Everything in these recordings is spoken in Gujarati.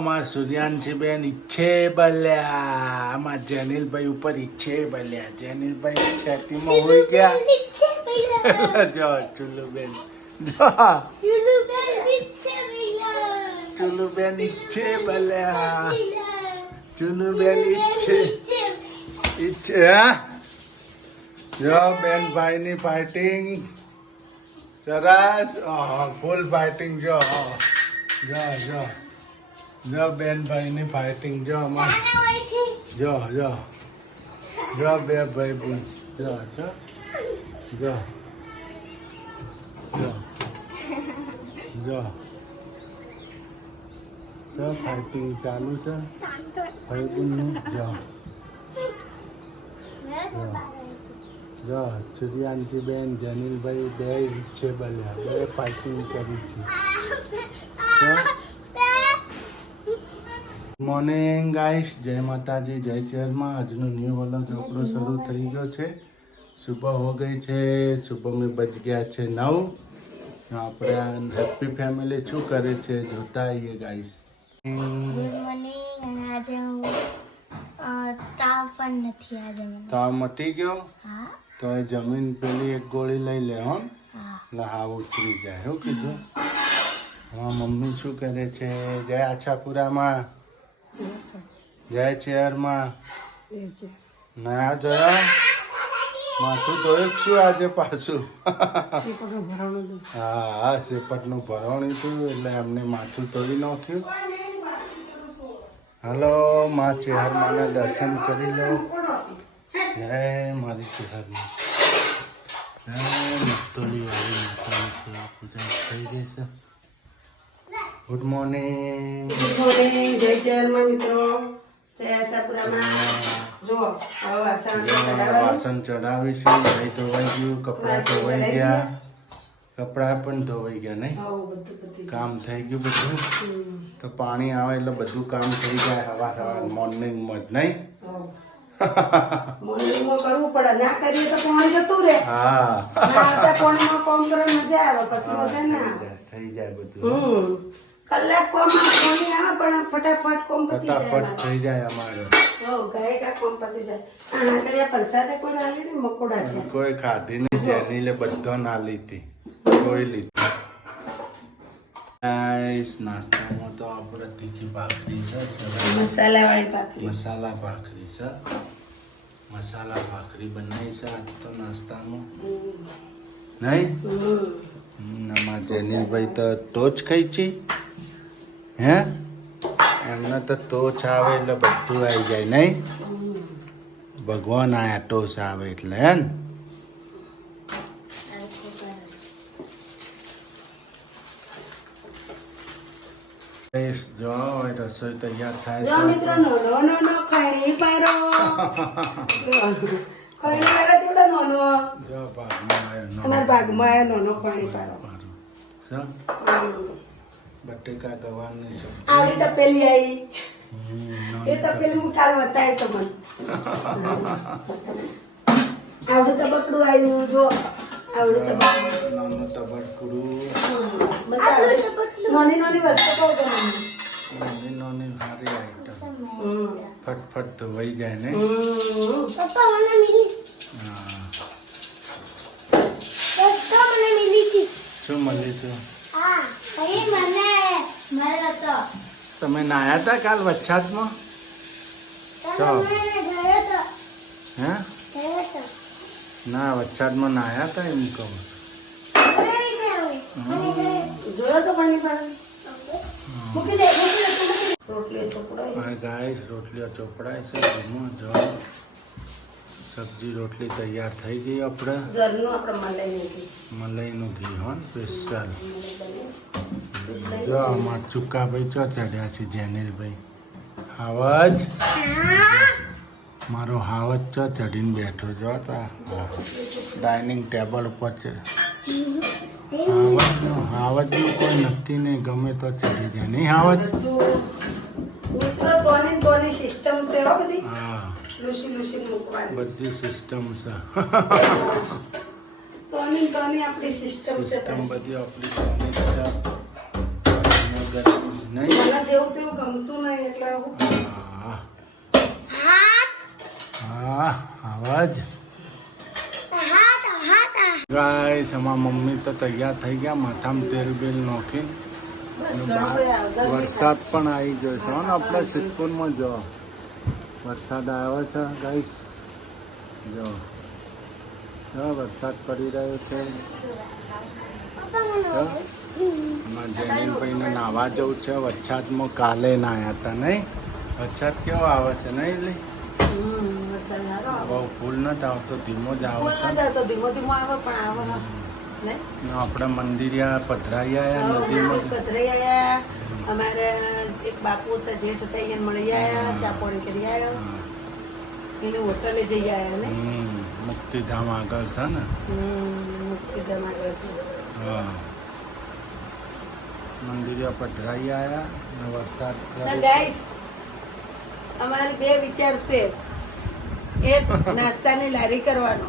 માં સૂર્યાંશી બેન ઈચ્છે બલ્યા માં જેનિલભાઈ ઉપર ઈચ્છે બલ્યા જેનિલભાઈ ખેતીમાં હોય ગયા જો ચુલુબેન ચુલુબેન ઈચ્છે બલ્યા ચુલુબેન ઈચ્છે જો બેન ભાઈ ની ફાઇટિંગ સરસ ફૂલ ફાઇટિંગ જો જો બેન ભાઈ ની ફાઇટિંગ જો જો બે ભાઈ બોલ જો ફાઇટિંગ ચાલુ છે ભાઈ બોલનું જો સૂર્યાંશી બેન જનીલભાઈ બે છે બલ્યા બે ફાઇટિંગ કરી છે મોર્નિંગ ગાઈસ જય માતાજી જય ચેરમાં આજનો ન્યૂ વ્લોગ આપણો શરૂ થઈ ગયો છે સુબહ હો ગઈ છે સુબહ में बज गया છે 9 આપણે હેપી ફેમિલી શું કરે છે જોતા આવીએ ગાઈસ ગુડ મોર્નિંગ અને આજે હું તાવ પણ નથી આજે મને તાવ મટી ગયો હા તો એ જમીન પેલી એક ગોળી લઈ લે હો હા એટલે હાવ ઉતરી જાય શું કીધું હા મમ્મી શું કરે છે જય આછાપુરામાં જય ચેરમાં ના જોયા માથું ધોયું શું આજે પાછું હા સેપટનું ભરવણી હતું એટલે એમને માથું ધોઈ નાખ્યું હાલો માં ચેહરમાના દર્શન કરી લો જય મારી ચેહરમાં જય મસ્તોલી વાળી માતાની પૂજા થઈ ગઈ છે ગુડ મોર્નિંગ જય ચેરમાં મિત્રો જય આશાપુરામાં જો વાસણ ચડાવી છે ભાઈ ધોવાઈ ગયું કપડાં ધોવાઈ ગયા કપડાં પણ ધોવાઈ ગયા નહીં કામ થઈ ગયું બધું તો પાણી આવે એટલે બધું કામ થઈ જાય હવા મોર્નિંગમાં જ નહીં મોર્નિંગમાં કરવું પડે ના કરીએ તો પાણી જતું રહે હા પાણીમાં કામ કરવાની મજા આવે પછી મજા ના આવે થઈ જાય બધું કલાક કોમમાં પાણી આવે પણ ફટાફટ કોમ પતી જાય ફટાફટ થઈ જાય અમારે ગાય કા કોમ પતી જાય આના કર્યા પરસાદે કોઈ ના લીધી મકોડા છે કોઈ ખાધી નહીં જેનીલે બધો ના લીધી કોઈ લીધી નાસ્તામાં તો આપણે તીખી ભાખરી છે મસાલા વાળી ભાખરી મસાલા ભાખરી છે મસાલા ભાખરી બનાવી છે આજ તો નાસ્તામાં નહીં નમા જેનીલભાઈ તો ટોચ ખાઈ છે હે એમને તો ટોચ આવે એટલે બધું આવી જાય નહીં ભગવાન આયા ટોચ આવે એટલે હે ને જો રસોઈ તૈયાર થાય જો છે મિત્રો નો ખણી પારો ખણી પારો થોડા નો જો ભાગમાં આવ્યો અમાર ભાગમાં આવ્યો નો ખણી પારો બટેકા ગવાની સબ્જી આવડી તો પેલી આવી એ તો પેલી મુઠાલ બતાય તો મને આવડું તો બકડું આવ્યું જો આવડું તો નાનું તબડકુડું નાની નાની વસ્તુ કહું તો નાની નાની સારી આઈટમ ફટફટ ધોવાઈ જાય ને પપ્પા મને મિલી હા પપ્પા મને મિલી હતી શું મળ્યું તું હા અહીં મને મળ્યો તો તમે નાયા હતા કાલ વચ્છાદમાં તમે મને ગયો તો હે ગયો તો ના વચ્છાદમાં નાયા હતા એમ કહું જોયો તો પાણી પાડો મૂકી દે રોટલી ચોપડાય ગાઈસ રોટલીઓ ચોપડાય છે ઘરમાં જો સબ્જી રોટલી તૈયાર થઈ ગઈ આપણે ઘરનું આપણે મલાઈ નથી મલાઈનું ઘી હો સ્પેશિયલ જો અમાર ચુક્કાભાઈ ચો ચડ્યા છે જેનિલભાઈ હાવજ મારો હાવજ ચો ચડીને બેઠો જો તા ડાઇનિંગ ટેબલ ઉપર છે હાવજનું કોઈ નક્કી નહીં ગમે તો ચડી જાય નહીં હાવજ મિત્રો તોની સિસ્ટમ છે હો બધી હા લૂસી મૂકવાની બધી સિસ્ટમ છે તોની આપણી સિસ્ટમ છે સિસ્ટમ બધી આપણી ગરમ છે નહીં? મને જેવું તેવું ગમતું નહીં એટલે હું હા હા આવાજ ગાઈસ અમારા મમ્મી તો તૈયાર થઈ ગયા, માથામાં તેલ બેલ નાખીને. બસ અને ઘણું બધું આવતા વરસાદ પણ આવી ગયો છે ને આપણે સિદ્ધપુરમાં. જો વરસાદ આવ્યો છે ગાઈસ, જો વરસાદ પડી રહ્યો છે. જૈનભાઈને નાહવા જવું છે વરસાદમાં. કાલે નાહ્યા હતા નહીં? વરસાદ કેવો આવે છે નહીં? લી વરસાદ સારો આવે. બહુ ફૂલ નથી આવતો, ધીમો જ આવે ફૂલ છે. નથી આવતો, ધીમો ધીમો આવે પણ આવે ને. નહીં? આપણે મંદિરિયા પધરાઈ આવ્યા નદીમાં. પધરાઈ આયા. અમારે એક બાપુ હતા જેઠ હતા એને મળી આયા, ચા પાણી કરી આયા. એને હોટલે જઈ આયા ને. મુક્તિધામ આગળ છે ને? મુક્તિધામ આગળ છે. હા, મંદિરિયા પધરાઈ આવ્યા અને વરસાદ ના ગાઈસ, અમારે બે વિચાર છે. એક નાસ્તાની લારી કરવાનો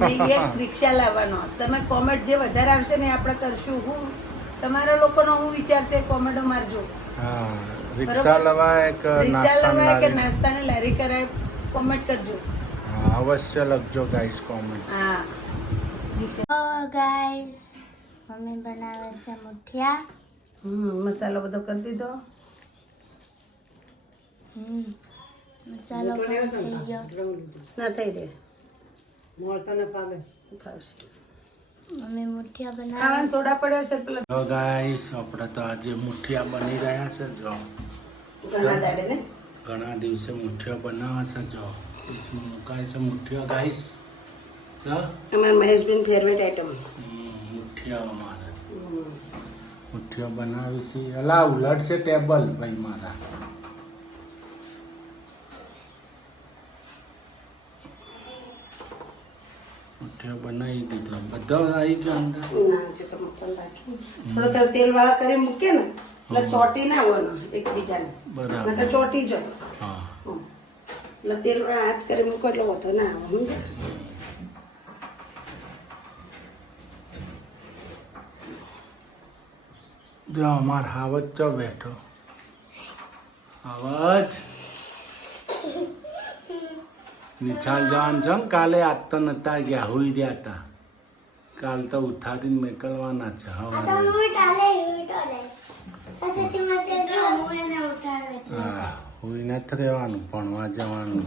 ને એક રિક્ષા લાવવાનો. તમે કોમેન્ટ જે વધારે આવશે ને આપણે કરશું. હું તમારા લોકોનો હું વિચાર છે કોમેન્ટો મારજો. હા, રિક્ષા લવાય કે નાસ્તાની લારી કરાય, કોમેન્ટ કરજો. હા, અવશ્ય લખજો ગાઈસ કોમેન્ટ. હા ગાઈસ, મમ્મી બનાવે છે મુઠિયા. મસાલો બધો કરી દીધો. મસાલો પણ થઈ ગયો. ના થઈ રે મમ્મી મુઠિયા બનાવે ખાવાનું સોડા પડ્યો છે પેલા તો ગાઈસ, આપણે તો આજે મુઠિયા બની રહ્યા છે. જો ઘણા દાડે ને ઘણા દિવસે મુઠિયા બનાવે છે. જો इसमें मुकाय से मुठिया गाइस. અમારા મહેશબેન ફેવરેટ આઈટમ મુઠિયા અમારે મુઠિયા બનાવી છે. અલા ઉલટ છે ટેબલ ભાઈ મારા. મુઠિયા બનાવી દીધા, બધા આવી ગયો અંદર. ના છે તો મક્કલ રાખી થોડો તેલ વાળા કરી મૂકે ને એટલે ચોટી ના હોવાનો એકબીજાને. બરાબર, નકર ચોટી જાય. હા. એટલે તેલ વાળા હાથ કરી મૂકો એટલે વધુ ના આવે. જો અમાર હાવજ ચો બેઠો. હાવજ નિશાળ જવાનું છે ને કાલે. આજ તો નતા ગયા, હુઈ રહ્યા હતા. કાલ તો ઉઠાડીને મેકલવાના છે. હા, હુઈ નથી રહેવાનું, ભણવા જવાનું.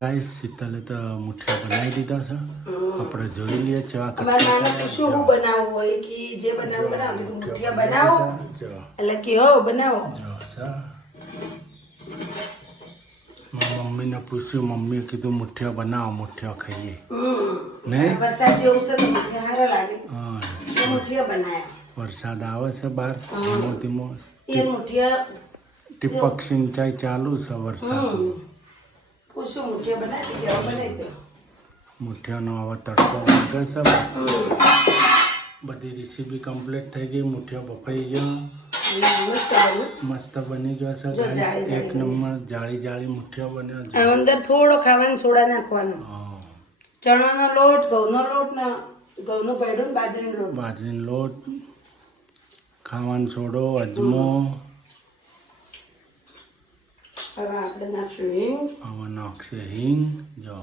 ગાઈસ, શીતલે તો મુઠિયા બનાવી દીધા છે. આપણે જોઈ લઈએ છે. અમારા નાના શું બનાવવું હોય કે જે બનાવું બનાવો. મુઠિયા બનાવો એટલે કે હો બનાવો. મમ્મીને પૂછ્યું, મમ્મીએ કીધું મુઠિયા બનાવો, મુઠિયા ખાઈએ. નહીં, વરસાદ જેવું છે તો મુઠિયા સારા લાગે. હા, મુઠિયા બનાયા. વરસાદ આવે છે બહાર ધીમો ધીમો. એ મુઠિયા ટીપક સિંચાઈ ચાલુ છે વરસાદ. પૂછું મુઠિયા બનાવી દેવા બનાવી દો. મુઠિયાનો હવે તડકો લાગે છે. બધી રેસીપી કમ્પ્લીટ થઈ ગઈ. મુઠિયા બફાઈ ગયો, મસ્ત બની ગયો છે. એક નંબર જાળી જાળી મુઠિયા બન્યો. અંદર થોડો ખાવાનો સોડા નાખવાનો. ચણાનો લોટ, ઘઉંનો લોટ ને ઘઉંનું ભેડું, બાજરીનો લોટ. બાજરીનો લોટ, ખાવાનો સોડો, અજમો. હવે આપણે નાખશું હિંગ. હવે નાખશે હિંગ. જો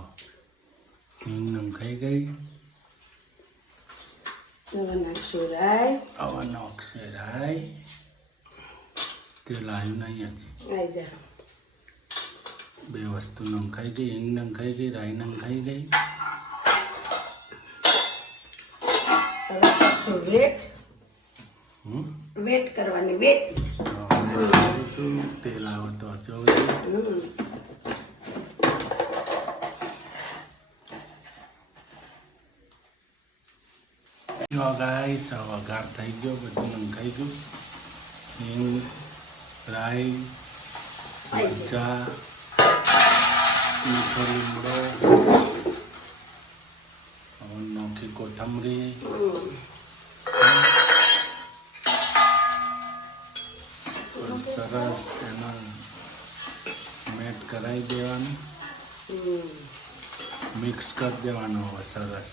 હિંગ નખાઈ ગઈ. હવે નાખશું રાઈ. હવે નાખશે રાઈ. તેલ આવ્યું નહીં હજી. આવી જા. બે વસ્તુ નખાઈ ગઈ. હિંગ નખાઈ ગઈ, રાઈ નખાઈ ગઈ. હવે નાખશું વેટ. વેટ કરવાની, વેટ. તેલ આવે તો ગાઈસ, વઘાર થઈ ગયો, બધું નખાઈ ગયું. હિંગ, રાઈ, મરચા, મીઠો લીમડો, હવે નાખી કોથમરી. સરસ એનો મેટ કરાવી દેવાનું, મિક્સ કરી દેવાનું. હવે સરસ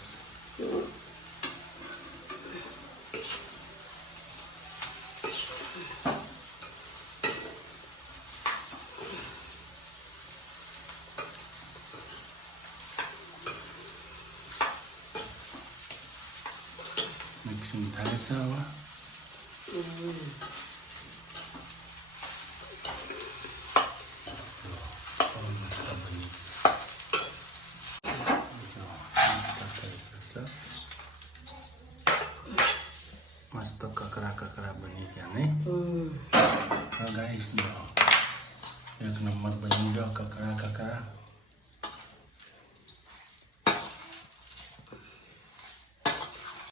મિક્સિંગ થાય છે હવે મસ્ત બની મસ્ત કકરા કકરા બની ગયા નહીં ગાઈસ એક નંબર બની ગયો કકરા કકરા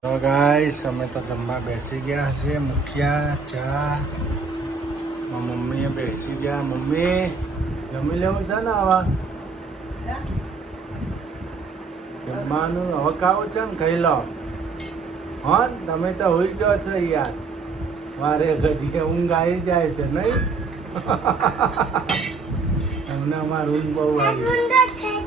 તો ગાઈસ અમે તો જમવા બેસી ગયા છે મુખિયા ચા મમ્મીએ બેસી ગયા મમ્મી જમી લેવું છે ને આવા જમવાનું હવે ખાવું છે ને ખાઈ લો હા તમે તો હોઈ ગયો છો યાર મારે ઘડીએ ઊંઘ આવી જાય છે નહીં તમને અમાર ઊંઘ બહુ આવી